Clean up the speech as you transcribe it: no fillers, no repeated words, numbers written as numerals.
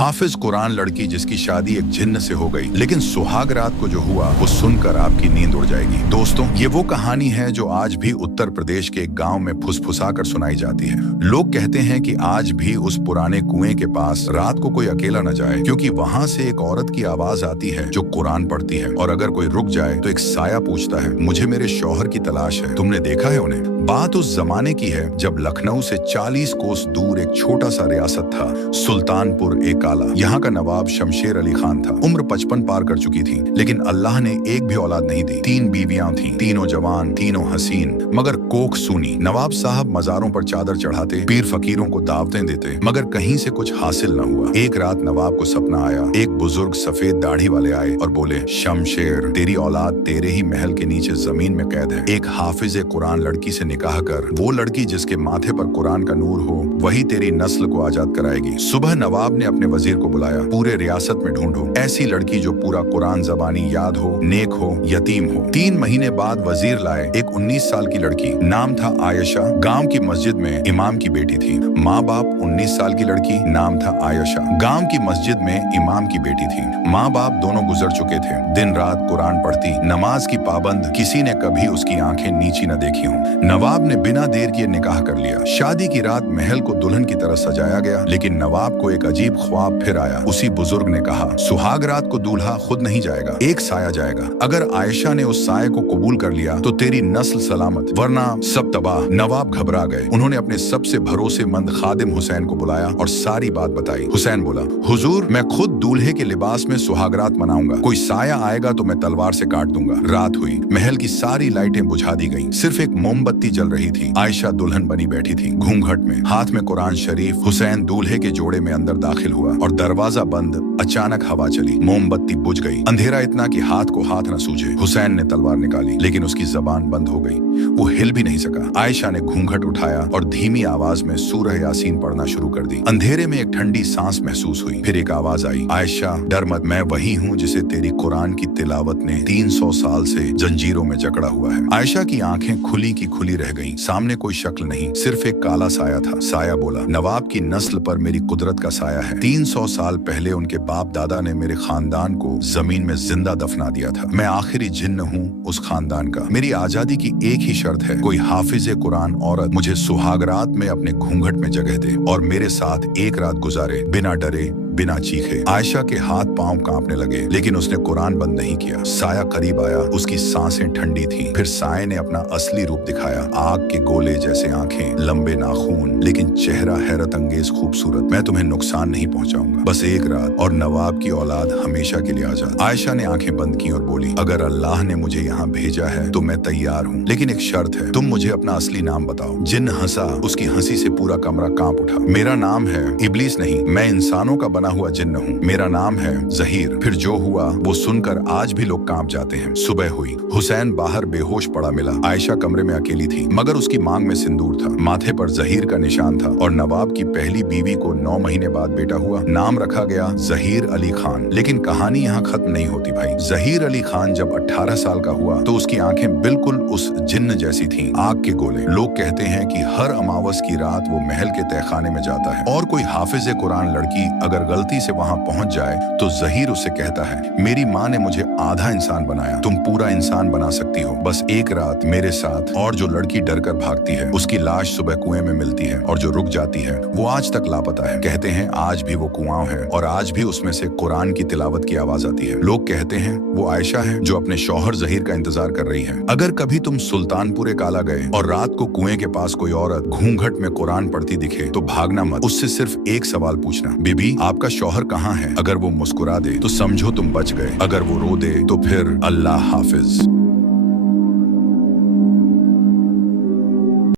हाफिज कुरान लड़की जिसकी शादी एक जिन्न से हो गई, लेकिन सुहाग रात को जो हुआ वो सुनकर आपकी नींद उड़ जाएगी। दोस्तों, ये वो कहानी है जो आज भी उत्तर प्रदेश के एक गांव में फुसफुसा कर सुनाई जाती है। लोग कहते हैं कि आज भी उस पुराने कुएं के पास रात को कोई अकेला न जाए, क्योंकि वहां से एक औरत की आवाज आती है जो कुरान पढ़ती है, और अगर कोई रुक जाए तो एक साया पूछता है, मुझे मेरे शौहर की तलाश है, तुमने देखा है उन्हें? बात उस जमाने की है जब लखनऊ से 40 कोस दूर एक छोटा सा रियासत था, सुल्तानपुर ए काला। यहाँ का नवाब शमशेर अली खान था। उम्र 55 पार कर चुकी थी, लेकिन अल्लाह ने एक भी औलाद नहीं दी। 3 बीवियां थीं, तीनों जवान, तीनों हसीन, मगर कोख सूनी। नवाब साहब मजारों पर चादर चढ़ाते, पीर फकीरों को दावतें देते, मगर कहीं से कुछ हासिल न हुआ। एक रात नवाब को सपना आया। एक बुजुर्ग सफेद दाढ़ी वाले आए और बोले, शमशेर, तेरी औलाद तेरे ही महल के नीचे जमीन में कैद है। एक हाफिज कुरान लड़की से निकाह कर, वो लड़की जिसके माथे पर कुरान का नूर हो, वही तेरी नस्ल को आजाद कराएगी। सुबह नवाब ने अपने वजीर को बुलाया, पूरे रियासत में ढूंढो ऐसी लड़की जो पूरा कुरान जबानी याद हो, नेक हो, यतीम हो। 3 महीने बाद वजीर लाए एक 19 साल की लड़की, नाम था आयशा। गांव की मस्जिद में इमाम की बेटी थी। माँ बाप 19 साल की लड़की, नाम था आयशा। गांव की मस्जिद में इमाम की बेटी थी। माँ बाप दोनों गुजर चुके थे। दिन रात कुरान पढ़ती, नमाज की पाबंद, किसी ने कभी उसकी आंखें नीची न देखी हों। नवाब ने बिना देर किए निकाह कर लिया। शादी की रात महल को दुल्हन की तरह सजाया गया, लेकिन नवाब को एक अजीब ख्वाब फिर आया। उसी बुजुर्ग ने कहा, सुहाग रात को दूल्हा खुद नहीं जाएगा, एक साया जाएगा। अगर आयशा ने उस साये को कबूल कर लिया तो तेरी नस्ल सलामत, वरना सब तबाह। नवाब घबरा गए। उन्होंने अपने सबसे भरोसेमंद खादिम हुसैन को बुलाया और सारी बात बताई। हुसैन बोला, हुजूर, मैं खुद दूल्हे के लिबास में सुहागरात मनाऊंगा। कोई साया आएगा तो मैं तलवार से काट दूंगा। रात हुई। महल की सारी लाइटें बुझा दी गईं। सिर्फ एक मोमबत्ती जल रही थी। आयशा दुल्हन बनी बैठी थी, घूंघट में, हाथ में कुरान शरीफ। हुसैन दूल्हे के जोड़े में अंदर दाखिल हुआ और दरवाजा बंद। अचानक हवा चली, मोमबत्ती बुझ गई। अंधेरा इतना कि हाथ को हाथ न सूझे। हुसैन ने तलवार निकाली, लेकिन उसकी जबान बंद हो गई। वो हिल भी नहीं सका। आयशा ने घूंघट उठाया और धीमी आवाज में सूरह यासीन पढ़ना शुरू कर दी। अंधेरे में एक ठंडी सांस महसूस हुई। फिर एक आवाज आई, आयशा, डर मत, मैं वही हूँ जिसे तेरी कुरान की तिलावत ने 300 साल से जंजीरों में जकड़ा हुआ है। आयशा की आंखें खुली की खुली रह गईं। सामने कोई शक्ल नहीं, सिर्फ एक काला साया था। साया बोला, नवाब की नस्ल पर मेरी कुदरत का साया है। 300 साल पहले उनके बाप दादा ने मेरे खानदान को जमीन में जिंदा दफना दिया था। मैं आखिरी जिन्न हूँ उस खानदान का। मेरी आजादी की एक ही शर्त है, कोई हाफिज कुरान औरत मुझे सुहागरात में अपने घूंघट में जगह दे और मेरे साथ एक रात गुजारे, बिना डरे, बिना चीखे। आयशा के हाथ पांव कांपने लगे, लेकिन उसने कुरान बंद नहीं किया। साया करीब आया, उसकी सांसें ठंडी थीं। फिर साये ने अपना असली रूप दिखाया। आग के गोले जैसे आंखें, लंबे नाखून, लेकिन चेहरा हैरत अंगेज खूबसूरत। मैं तुम्हें नुकसान नहीं पहुंचाऊंगा, बस एक रात, और नवाब की औलाद हमेशा के लिए आजाद। आयशा ने आंखें बंद की और बोली, अगर अल्लाह ने मुझे यहाँ भेजा है तो मैं तैयार हूँ, लेकिन एक शर्त है, तुम मुझे अपना असली नाम बताओ। जिन्न हंसा। उसकी हंसी से पूरा कमरा कांप उठा। मेरा नाम है इबलीस नहीं, मैं इंसानों का बना हुआ जिन्न हूँ। मेरा नाम है जहीर। फिर जो हुआ वो सुनकर आज भी लोग कांप जाते हैं। सुबह हुई। हुसैन बाहर बेहोश पड़ा मिला। आयशा कमरे में अकेली थी, मगर उसकी मांग में सिंदूर था। माथे पर जहीर का निशान था, और नवाब की पहली बीवी को 9 महीने बाद बेटा हुआ। नाम रखा गया जहीर अली खान। लेकिन कहानी यहाँ खत्म नहीं होती भाई। जहीर अली खान जब 18 साल का हुआ तो उसकी आंखें बिल्कुल उस जिन्न जैसी थीं, आग के गोले। लोग कहते हैं कि हर अमावस की रात वो महल के तहखाने में जाता है, और कोई हाफिज कुरान लड़की अगर गलती से वहां पहुंच जाए तो जहीर उसे कहता है, मेरी माँ ने मुझे आधा इंसान बनाया, तुम पूरा इंसान बना सकती हो, बस एक रात मेरे साथ। और जो लड़की डर कर भागती है उसकी लाश सुबह कुएं में मिलती है, और जो रुक जाती है वो आज तक लापता है। कहते हैं आज भी वो कुआं है, और आज भी उसमें से कुरान की तिलावत की आवाज आती है। लोग कहते हैं वो आयशा है जो अपने शौहर जहीर का इंतजार कर रही है। अगर कभी तुम सुल्तानपुर काला गए और रात को कुएं के पास कोई औरत घूंघट में कुरान पढ़ती दिखे तो भागना मत। उससे सिर्फ एक सवाल पूछना, बीबी आपका शौहर कहाँ है? अगर वो मुस्कुरा दे तो समझो तुम बच गए, अगर वो रो दे तो फिर अल्लाह हाफिज।